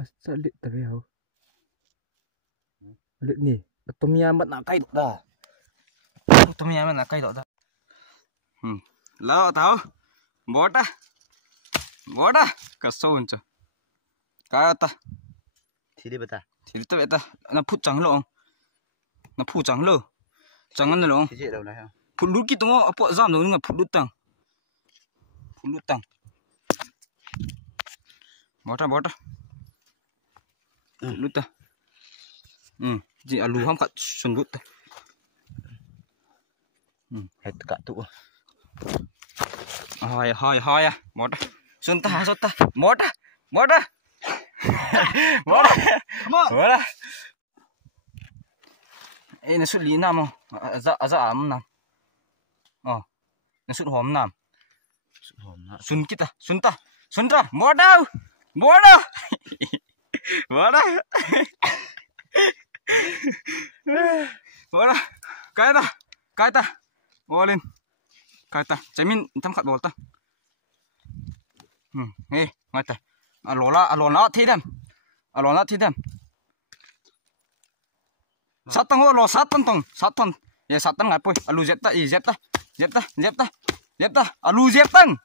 Asa lit tabi ho. Lit ni. Tom yam nak kai dok dah. Tom yam nak kai dok dah. Lao tao. Bota. Bota. Kasau unca. Kata. Sini beta. Thì tôi ta nó phút trắng lộ nó phút trắng lơ trắng ăn lộ phút lút kia tung ở bộ giam rồi nhưng mà phút lút tăng bỏ ra lút ta chị à lù không cắt xuân lút ta Hết cả tụ. Hỏi à bỏ ra xuân ta bỏ ra bỏ ra ê nó xuất lý nam không dạ ấm nam nó xuất hòm nam xuân kita xuân ta bỏ đâu bỏ đâu cái ta bỏ lên cái ta trái min thăm khát bỏ ta ê ngay ta alona thi dem satan ho lo satan ya satan ngapoi alu zeta alu zetang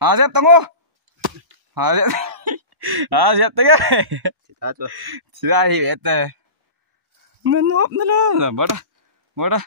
ha zetang ho ha zetang sida hi bete menop na la bada